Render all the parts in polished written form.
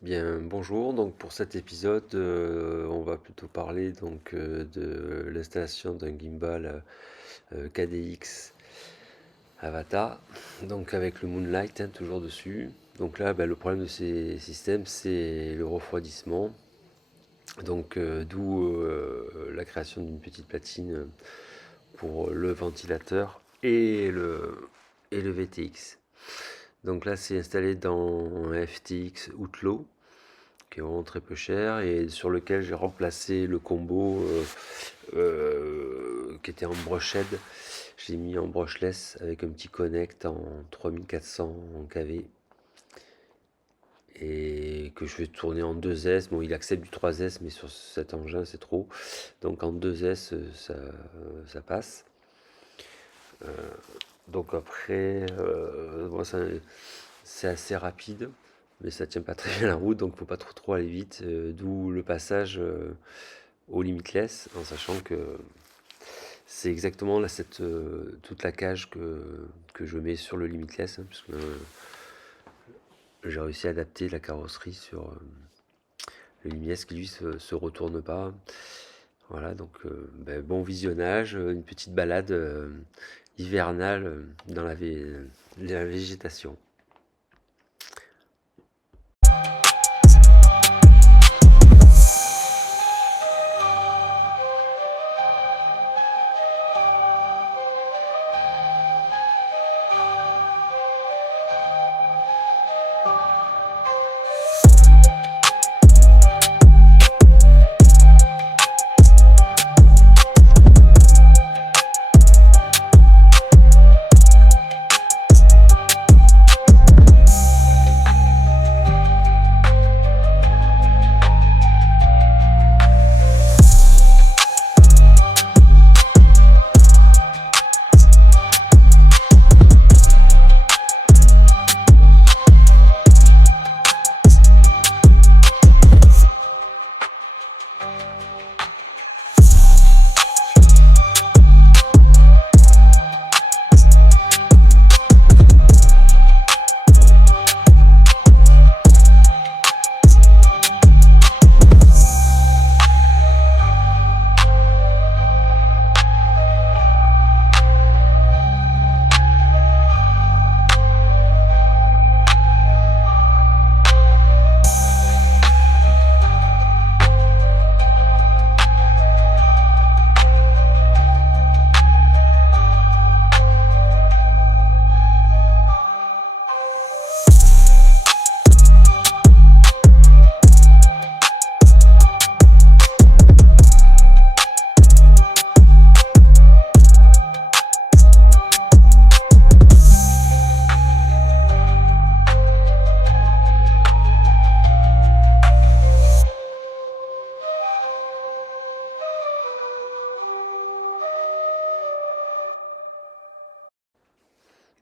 Bien, bonjour. Donc pour cet épisode, on va plutôt parler de l'installation d'un gimbal KDX Avatar, donc avec le Moonlight toujours dessus. Donc là, le problème de ces systèmes, c'est le refroidissement. Donc d'où la création d'une petite platine pour le ventilateur et le VTX. Donc là, c'est installé dans un FTX Outlaw, qui est vraiment très peu cher et sur lequel j'ai remplacé le combo qui était en brushed. J'ai mis en brushless avec un petit connect en 3400 kV et que je vais tourner en 2S. Bon, il accepte du 3S, mais sur cet engin, c'est trop. Donc en 2S, ça passe. Donc après, bon, c'est assez rapide, mais ça tient pas très bien la route, donc faut pas trop aller vite. D'où le passage au limitless, en sachant que c'est exactement là, toute la cage que je mets sur le limitless, puisque j'ai réussi à adapter la carrosserie sur le limitless qui lui se retourne pas. Voilà, donc bon visionnage, une petite balade hivernale dans la végétation.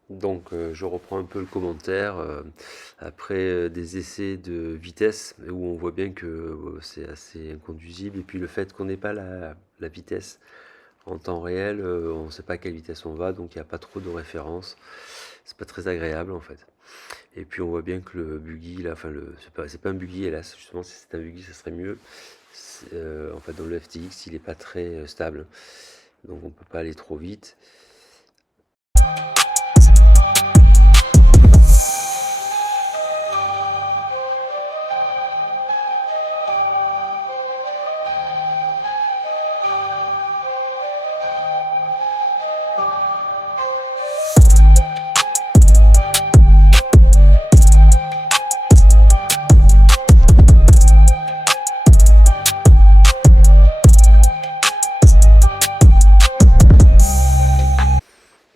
Donc je reprends un peu le commentaire après des essais de vitesse où on voit bien que c'est assez inconduisible et puis le fait qu'on n'ait pas la vitesse en temps réel, on ne sait pas à quelle vitesse on va, donc il n'y a pas trop de référence. C'est pas très agréable en fait. Et puis on voit bien que le buggy, là, enfin c'est pas un buggy hélas, justement si c'était un buggy ça serait mieux. En fait dans le FTX il n'est pas très stable, donc on peut pas aller trop vite.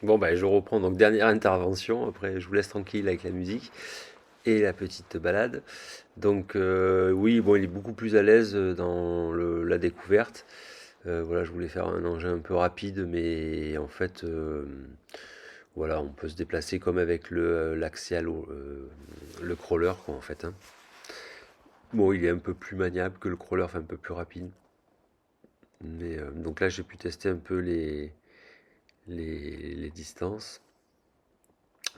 Bon, je reprends donc dernière intervention. Après, je vous laisse tranquille avec la musique et la petite balade. Donc, oui, bon, il est beaucoup plus à l'aise dans la découverte. Voilà, je voulais faire un engin un peu rapide, mais en fait, voilà, on peut se déplacer comme avec l'axial, le crawler, quoi, en fait, hein. Bon, il est un peu plus maniable que le crawler, enfin un peu plus rapide. Mais donc là, j'ai pu tester un peu les distances.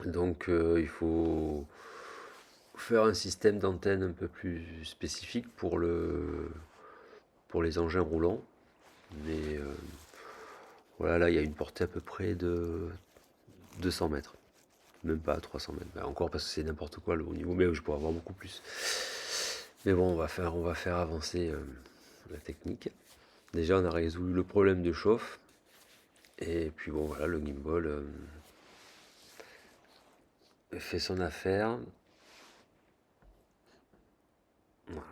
Donc il faut faire un système d'antenne un peu plus spécifique pour les engins roulants. Mais voilà, là il y a une portée à peu près de 200 mètres. Même pas 300 mètres. Bah, encore parce que c'est n'importe quoi le haut niveau, mais je pourrais avoir beaucoup plus. Mais bon, on va faire avancer la technique. Déjà, on a résolu le problème de chauffe. Et puis bon, voilà, le gimbal fait son affaire. Voilà.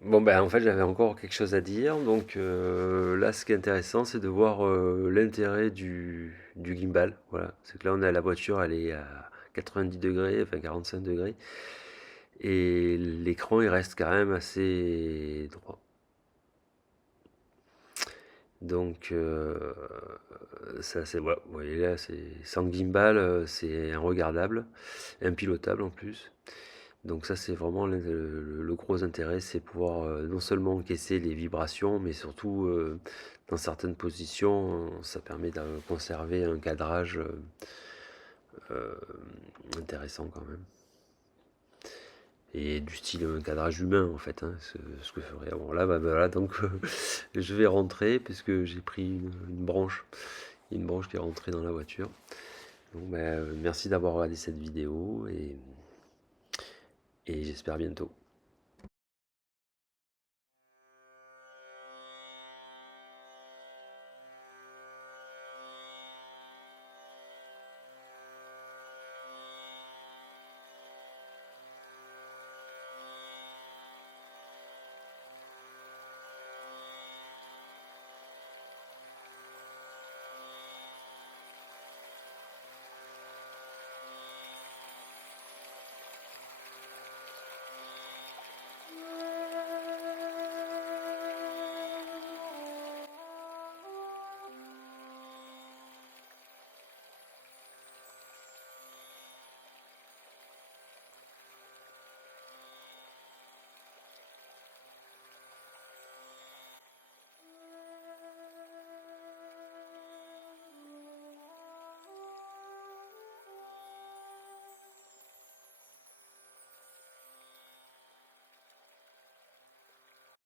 Bon, ben, en fait, j'avais encore quelque chose à dire. Donc là, ce qui est intéressant, c'est de voir l'intérêt du gimbal. Voilà. C'est que là, on a la voiture, elle est à 90 degrés, enfin 45 degrés. Et l'écran, il reste quand même assez droit. Donc, ça, c'est, voilà, vous voyez là, c'est sans gimbal, c'est regardable, impilotable en plus. Donc ça, c'est vraiment le gros intérêt, c'est pouvoir non seulement encaisser les vibrations, mais surtout dans certaines positions, ça permet de conserver un cadrage euh, intéressant quand même. et du style un cadrage humain en fait, hein, ce que ferait. Bon là, bah, voilà, donc je vais rentrer parce que j'ai pris une branche, une branche qui est rentrée dans la voiture. Donc, bah, merci d'avoir regardé cette vidéo et j'espère à bientôt.